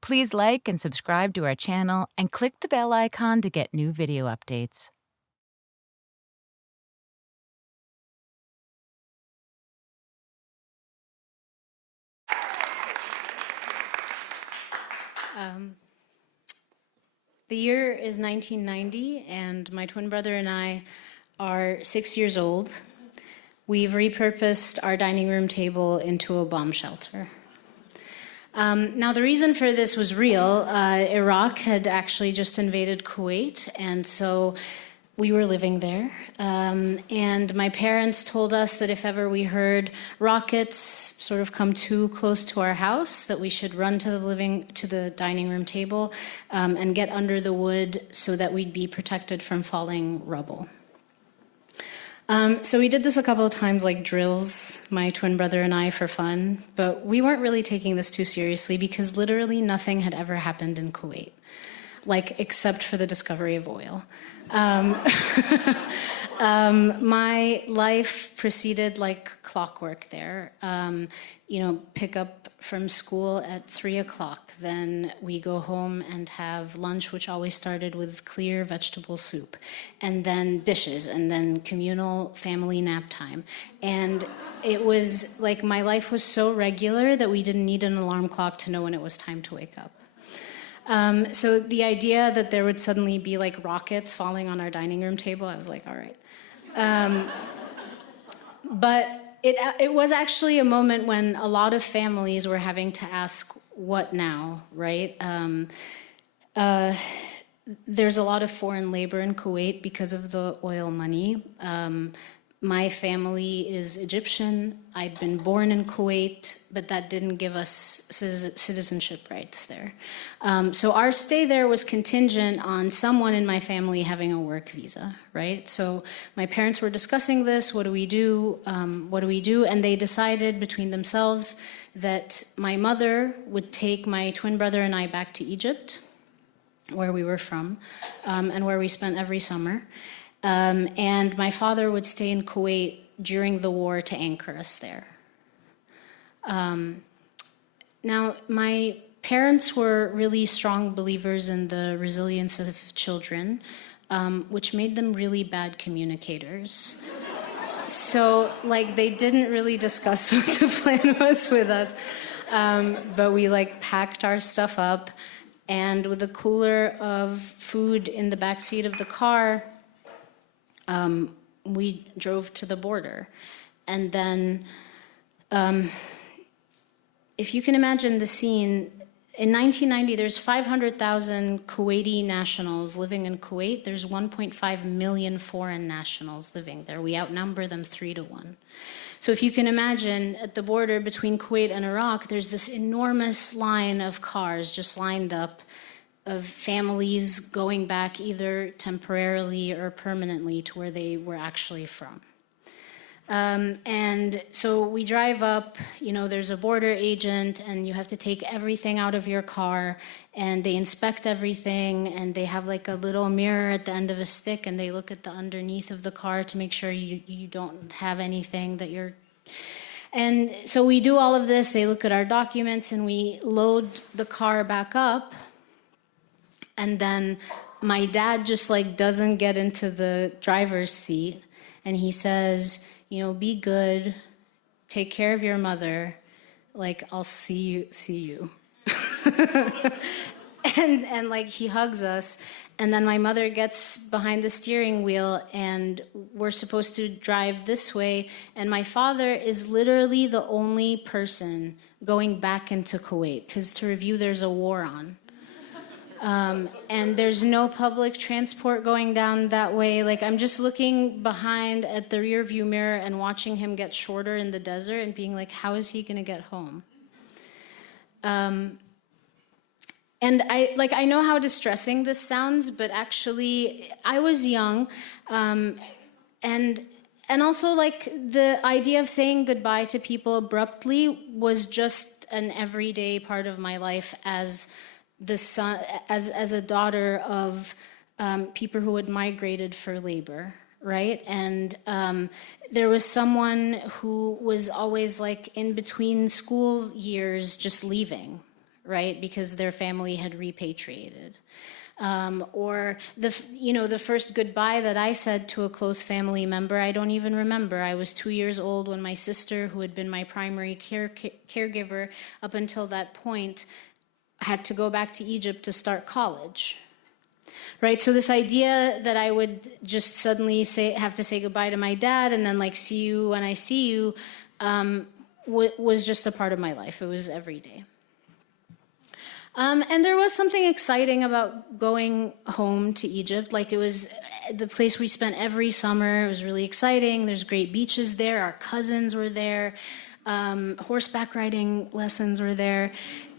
Please like and subscribe to our channel and click the bell icon to get new video updates. The year is 1990, and my twin brother and I are 6 years old. We've repurposed our dining room table into a bomb shelter. Now, the reason for this was real. Iraq had actually just invaded Kuwait, and so we were living there. And my parents told us that if ever we heard rockets sort of come too close to our house, that we should run to the dining room table and get under the wood so that we'd be protected from falling rubble. So we did this a couple of times, like drills, my twin brother and I, for fun, but we weren't really taking this too seriously because literally nothing had ever happened in Kuwait, like except for the discovery of oil. My life proceeded like clockwork there. Pick up from school at 3 o'clock. Then we go home and have lunch, which always started with clear vegetable soup, and then dishes, and then communal family nap time. And it was like my life was so regular that we didn't need an alarm clock to know when it was time to wake up. So the idea that there would suddenly be like rockets falling on our dining room table, I was like, all right. But it was actually a moment when a lot of families were having to ask, what now, right? There's a lot of foreign labor in Kuwait because of the oil money. My family is Egyptian. I'd been born in Kuwait, but that didn't give us citizenship rights there. So our stay there was contingent on someone in my family having a work visa, right? So my parents were discussing this, what do we do? What do we do? And they decided between themselves that my mother would take my twin brother and I back to Egypt, where we were from, and where we spent every summer. And my father would stay in Kuwait during the war to anchor us there. Now, my parents were really strong believers in the resilience of children, which made them really bad communicators. So, they didn't really discuss what the plan was with us, but we, packed our stuff up, and with a cooler of food in the backseat of the car, we drove to the border. And then, if you can imagine the scene, in 1990, there's 500,000 Kuwaiti nationals living in Kuwait. There's 1.5 million foreign nationals living there. We outnumber them 3-1. So if you can imagine, at the border between Kuwait and Iraq, there's this enormous line of cars just lined up, of families going back either temporarily or permanently to where they were actually from. And so we drive up, there's a border agent, and you have to take everything out of your car, and they inspect everything, and they have a little mirror at the end of a stick, and they look at the underneath of the car to make sure you don't have anything that you're... And so we do all of this, they look at our documents, and we load the car back up. And then my dad just doesn't get into the driver's seat, and he says, be good, take care of your mother, I'll see you. and he hugs us, and then my mother gets behind the steering wheel, and we're supposed to drive this way, and my father is literally the only person going back into Kuwait, because to review, there's a war on. And there's no public transport going down that way. I'm just looking behind at the rear view mirror and watching him get shorter in the desert and being how is he gonna get home? And I know how distressing this sounds, but actually I was young, and also the idea of saying goodbye to people abruptly was just an everyday part of my life as a daughter of people who had migrated for labor, right? And there was someone who was always in between school years just leaving, right? Because their family had repatriated. Or the first goodbye that I said to a close family member, I don't even remember. I was 2 years old when my sister, who had been my primary caregiver up until that point, had to go back to Egypt to start college. Right, so this idea that I would just suddenly have to say goodbye to my dad and then like see you when I see you was just a part of my life. It was every day. And there was something exciting about going home to Egypt. Like, it was the place we spent every summer. It was really exciting. There's great beaches there. Our cousins were there. Horseback riding lessons were there.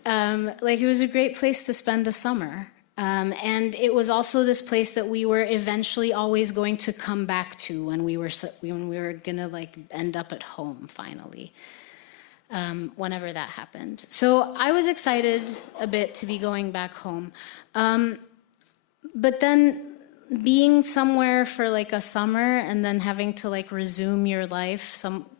Like, it was a great place to spend a summer. And it was also this place that we were eventually always going to come back to when we were gonna like end up at home finally. Whenever that happened. So I was excited a bit to be going back home. But then being somewhere for like a summer and then having to like resume your life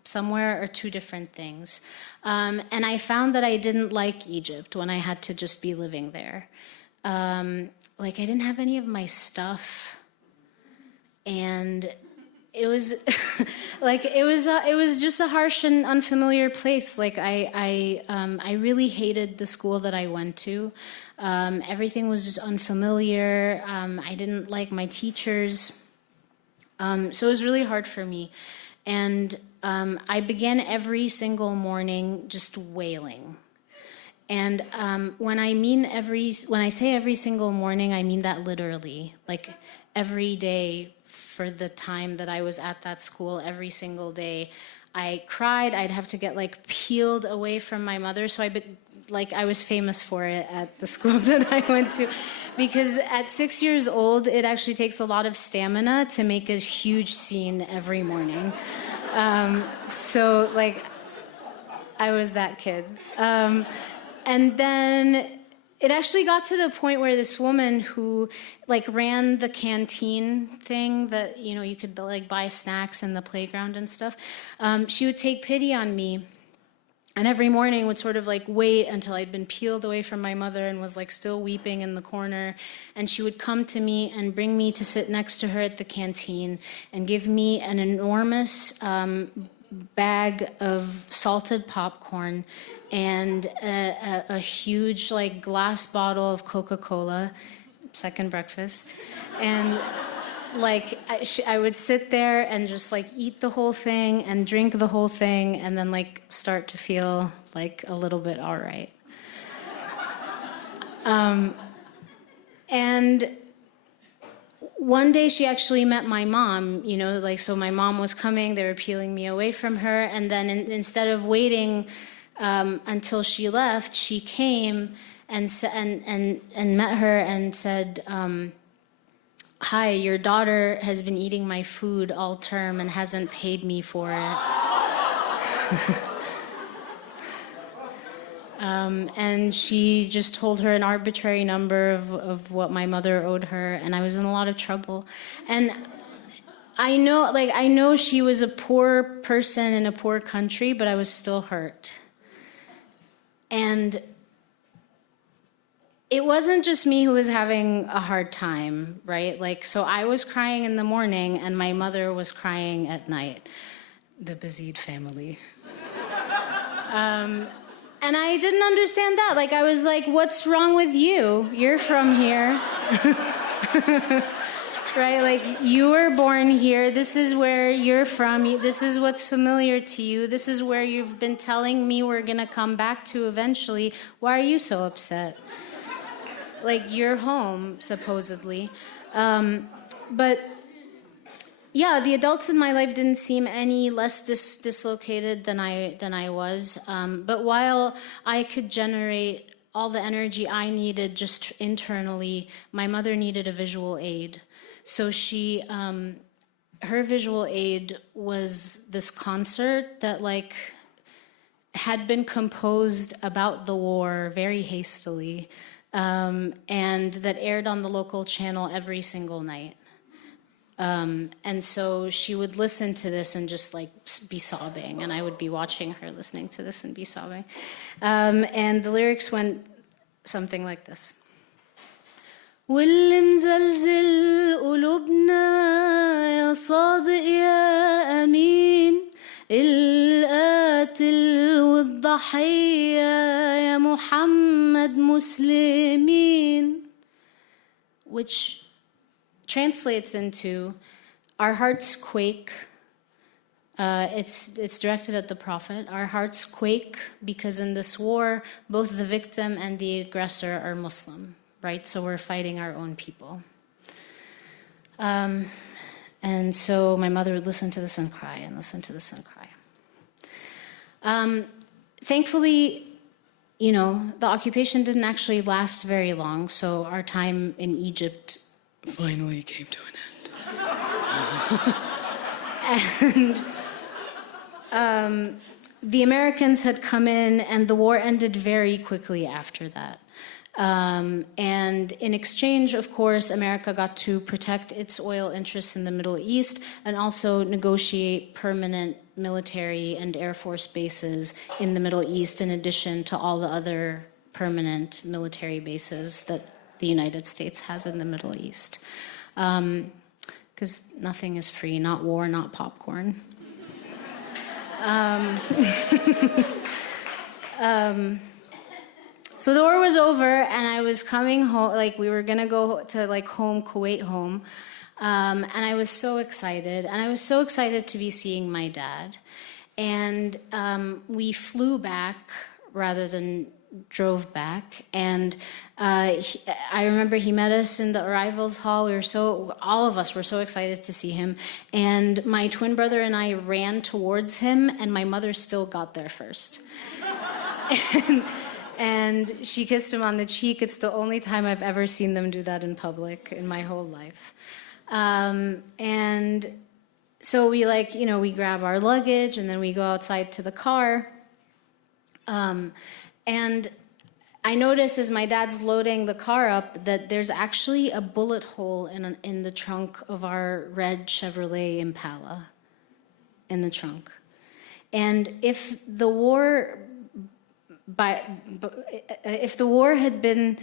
somewhere are two different things. And I found that I didn't like Egypt when I had to just be living there. Like, I didn't have any of my stuff, and it was like it was just a harsh and unfamiliar place. Like, I really hated the school that I went to. Everything was just unfamiliar. I didn't like my teachers, so it was really hard for me. And I began every single morning just wailing. And when I say every single morning, I mean that literally. Like, every day for the time that I was at that school, every single day, I cried. I'd have to get like peeled away from my mother. So I was famous for it at the school that I went to, because at 6 years old, it actually takes a lot of stamina to make a huge scene every morning. So like, I was that kid. And then it actually got to the point where this woman who like ran the canteen thing that, you could like buy snacks in the playground and stuff, she would take pity on me. And every morning would sort of like wait until I'd been peeled away from my mother and was like still weeping in the corner. And she would come to me and bring me to sit next to her at the canteen and give me an enormous bag of salted popcorn and a huge like glass bottle of Coca-Cola, second breakfast. And like I would sit there and just like eat the whole thing and drink the whole thing and then like start to feel like a little bit all right. And one day she actually met my mom, so my mom was coming, they were peeling me away from her, and then instead of waiting until she left, she came and met her and said, hi, your daughter has been eating my food all term and hasn't paid me for it. And she just told her an arbitrary number of what my mother owed her, and I was in a lot of trouble. And I know she was a poor person in a poor country, but I was still hurt. And it wasn't just me who was having a hard time, right? Like, so I was crying in the morning, and my mother was crying at night. The Bazeed family. And I didn't understand that. Like, I was like, what's wrong with you? You're from here. Right? Like, you were born here. This is where you're from. This is what's familiar to you. This is where you've been telling me we're going to come back to eventually. Why are you so upset? Like, you're home, supposedly. But yeah, the adults in my life didn't seem any less dislocated than I was. But while I could generate all the energy I needed just internally, my mother needed a visual aid. So her visual aid was this concert that like had been composed about the war very hastily, and that aired on the local channel every single night. And so she would listen to this and just like be sobbing, and I would be watching her listening to this and be sobbing. And the lyrics went something like this. واللي مزلزل قلوبنا يا صادق يا أمين القاتل والضحية يا محمد مسلمين, which translates into our hearts quake. It's directed at the Prophet. Our hearts quake because in this war, both the victim and the aggressor are Muslim, right? So we're fighting our own people. And so my mother would listen to this and cry, and listen to this and cry. Thankfully, you know, the occupation didn't actually last very long, so our time in Egypt finally came to an end. And the Americans had come in, and the war ended very quickly after that. And in exchange, of course, America got to protect its oil interests in the Middle East and also negotiate permanent military and Air Force bases in the Middle East, in addition to all the other permanent military bases that the United States has in the Middle East. Because nothing is free, not war, not popcorn. So the war was over, and I was coming home, like we were gonna go to like home, Kuwait home, and I was so excited, and I was so excited to be seeing my dad. And we flew back rather than drove back, and I remember he met us in the arrivals hall. All of us were so excited to see him, and my twin brother and I ran towards him, and my mother still got there first. And she kissed him on the cheek. It's the only time I've ever seen them do that in public in my whole life. And so we we grab our luggage, and then we go outside to the car. And I notice as my dad's loading the car up that there's actually a bullet hole in the trunk of our red Chevrolet Impala in the trunk. And if the war had been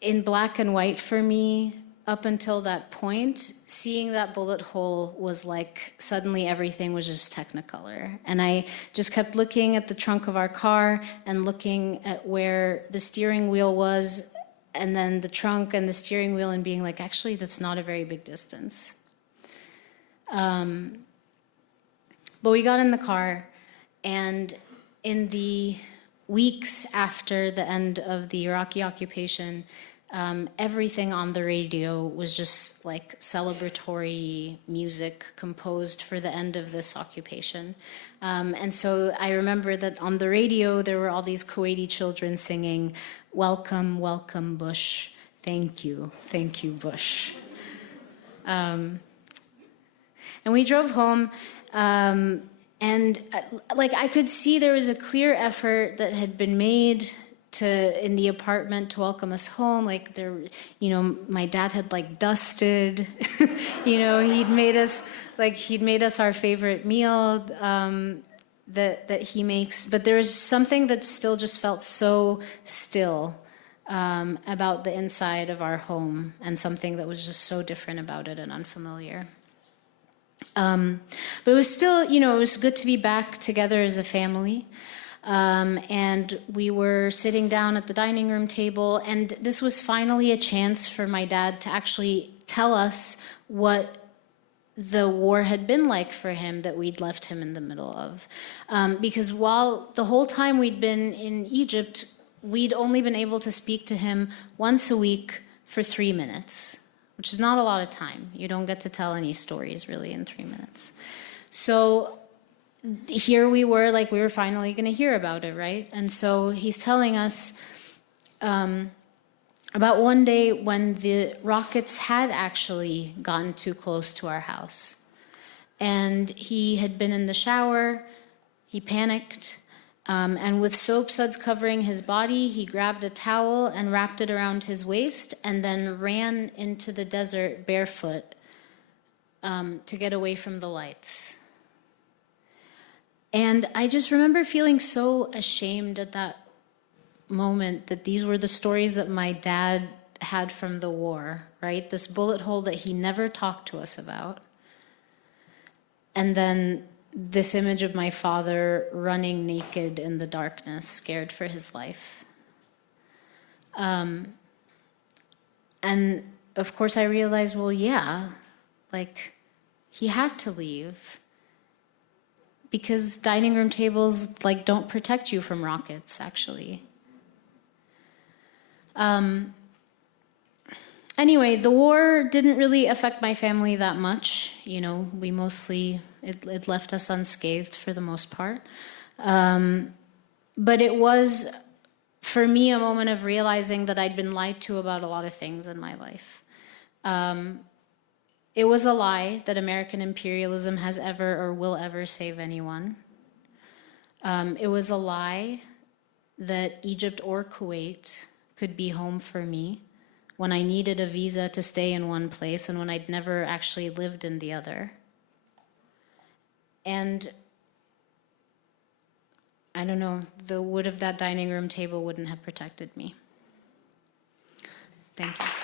in black and white for me up until that point, seeing that bullet hole was like suddenly everything was just Technicolor. And I just kept looking at the trunk of our car and looking at where the steering wheel was, and then the trunk and the steering wheel, and being like, actually, that's not a very big distance. But we got in the car, and in the weeks after the end of the Iraqi occupation, everything on the radio was just like celebratory music composed for the end of this occupation. And so I remember that on the radio, there were all these Kuwaiti children singing, "Welcome, welcome, Bush. Thank you, Bush." And we drove home, and I could see there was a clear effort that had been made in the apartment to welcome us home. Like my dad had dusted, he'd made us our favorite meal that he makes. But there was something that still just felt so still about the inside of our home, and something that was just so different about it and unfamiliar. But it was still, it was good to be back together as a family. And we were sitting down at the dining room table, and this was finally a chance for my dad to actually tell us what the war had been like for him that we'd left him in the middle of. Because while the whole time we'd been in Egypt, we'd only been able to speak to him once a week for 3 minutes, which is not a lot of time. You don't get to tell any stories really in 3 minutes. So here we were, we were finally going to hear about it, right? And so he's telling us about one day when the rockets had actually gotten too close to our house. And he had been in the shower, he panicked, and with soap suds covering his body, he grabbed a towel and wrapped it around his waist, and then ran into the desert barefoot to get away from the lights. And I just remember feeling so ashamed at that moment that these were the stories that my dad had from the war, right? This bullet hole that he never talked to us about. And then this image of my father running naked in the darkness, scared for his life. And of course I realized, well, yeah, like he had to leave because dining room tables like don't protect you from rockets, actually. Anyway, the war didn't really affect my family that much. You know, we mostly, it left us unscathed for the most part. But it was, for me, a moment of realizing that I'd been lied to about a lot of things in my life. It was a lie that American imperialism has ever or will ever save anyone. It was a lie that Egypt or Kuwait could be home for me when I needed a visa to stay in one place and when I'd never actually lived in the other. And I don't know, the wood of that dining room table wouldn't have protected me. Thank you.